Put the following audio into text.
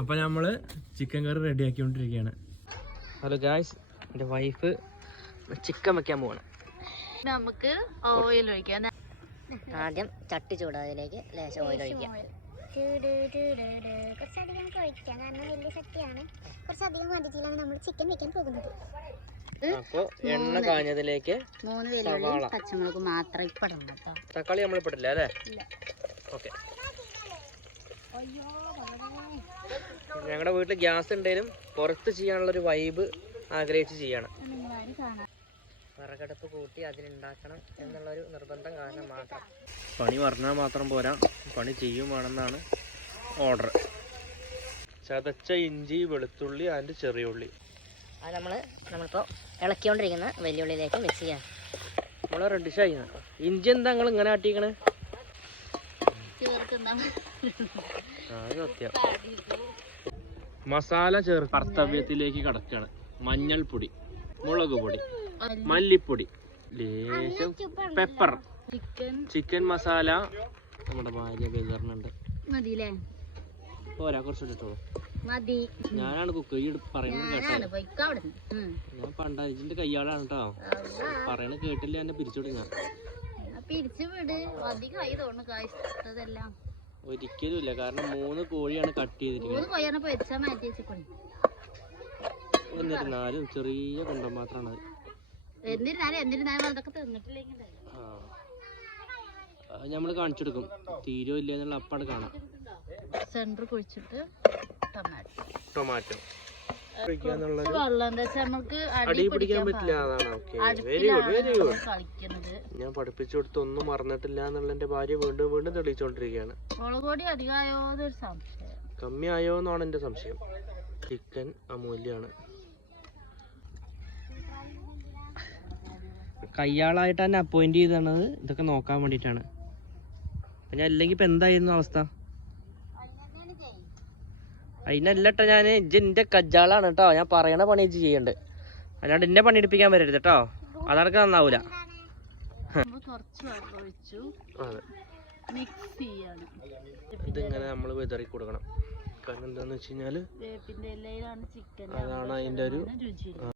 അപ്പോൾ നമ്മൾ ചിക്കൻ കറി ready ആക്കിക്കൊണ്ടിരിക്കുകയാണ്. Hello guys, എൻ്റെ വൈഫ് ചിക്കൻ വെക്കാൻ പോവാണ്. നമുക്ക് ഓയിൽ ഒഴിക്കാം. ആദ്യം ചട്ടി ചൂടാ, അതിലേക്ക് ലേശം ഓയിൽ ഒഴിക്കാം. കുറച്ചധികം നമുക്ക് ഒഴിക്കാം, കാരണം വലിയ ചട്ടിയാണ്. കുറച്ചധികം ക്വാണ്ടിറ്റിയിലാണ് നമ്മൾ ചിക്കൻ വെക്കാൻ പോകുന്നത്. അപ്പോൾ എണ്ണ കാഞ്ഞതിലേക്ക് 3 വെല്ലുള്ളി പച്ചമുളക് മാത്രം ഇപ്പടണം കേട്ടോ. തക്കാളി നമ്മൾ ഇട്ടില്ല അല്ലേ? ഓക്കെ. ഞങ്ങളുടെ വീട്ടിൽ ഗ്യാസ് ഉണ്ടെങ്കിലും പുറത്ത് ചെയ്യാനുള്ളൊരു വൈബ് ആഗ്രഹിച്ച് ചെയ്യണം. വിറകടുപ്പ് കൂട്ടി അതിലുണ്ടാക്കണം എന്നുള്ളൊരു നിർബന്ധം കാരണം മാത്രം. പണി പറഞ്ഞാൽ മാത്രം പോരാ, പണി ചെയ്യും വേണമെന്നാണ് ഓർഡർ. ചതച്ച ഇഞ്ചി, വെളുത്തുള്ളി ആൻഡ് ചെറിയ ഉള്ളി അത് നമ്മളിപ്പോൾ ഇളക്കിക്കൊണ്ടിരിക്കുന്ന വെല്ലുള്ളിയിലേക്ക് മിക്സ് ചെയ്യാം. നമ്മൾ റെഡിഷായി. ഇഞ്ചി എന്താ നിങ്ങൾ ഇങ്ങനെ ആട്ടിക്കണേ? സത്യം. മസാല കർത്തവ്യത്തിലേക്ക് കടക്കാണ്. മഞ്ഞൾപ്പൊടി, മുളക് പൊടി, മല്ലിപ്പൊടി, ലേശം പെപ്പർ, ചിക്കൻ മസാല. നമ്മുടെ ഭാര്യ ബേജറിനുണ്ട്. മതിയില്ലേ? പോരാ, കുറച്ചിട്ടോളൂ. മതി. ഞാനാണ് കുക്ക് പറയുന്നത് കേട്ടോ. ഞാൻ പണ്ടാജിന്റെ കയ്യാളാണ് കേട്ടോ. പറയണ കേട്ടില്ല, എന്നെ പിരിച്ചുവിടും ഞാൻ. ഒരിക്കലും ഇല്ല, കാരണം 3 കോഴിയാണ് കട്ട് ചെയ്തിരിക്കുന്നത്. എന്നിരുന്നാലും ചെറിയ കുണ്ടം മാത്രമാണ്. നമ്മള് കാണിച്ചെടുക്കും, തീരോ ഇല്ല എന്നുള്ള അപ്പാട് കാണാം. സെന്റർ കുഴിച്ചിട്ട് ടൊമാറ്റോ അടി പിടിക്കാൻ പറ്റില്ല. അതാണ്. Very good, very good. ഞാൻ പഠിപ്പിച്ചു കൊടുത്ത് ഒന്നും മറന്നിട്ടില്ല എന്നുള്ള എന്റെ ഭാര്യ വീണ്ടും വീണ്ടും തെളിയിച്ചോണ്ടിരിക്കുകയാണ്. മുളക് പൊടി അധികമായോന്നൊരു സംശയം, കമ്മിയായോ എന്നാണ് എന്റെ സംശയം. ചിക്കൻ അമൂല്യാണ്. കയ്യാളായിട്ട് തന്നെ അപ്പോയിന്റ് ചെയ്തത് ഇതൊക്കെ നോക്കാൻ വേണ്ടിയിട്ടാണ്. ഞാൻ അല്ലെങ്കിൽ ഇപ്പൊ എന്തായിരുന്നു അവസ്ഥ? അതിനല്ലട്ടോ ഞാൻ എന്റെ കജ്ജാളാണ് കേട്ടോ. ഞാൻ പറയണ പണി ചെയ്യണ്ട്, അല്ലാണ്ട് എന്നെ പണിയെടുപ്പിക്കാൻ വരരുത് കേട്ടോ. അതടക്ക നന്നാവൂല. ഇതിങ്ങനെ നമ്മൾ വിതറി കൊടുക്കണം. കാരണം എന്താന്ന് വെച്ച് കഴിഞ്ഞാല് അതാണ് അതിന്റെ ഒരു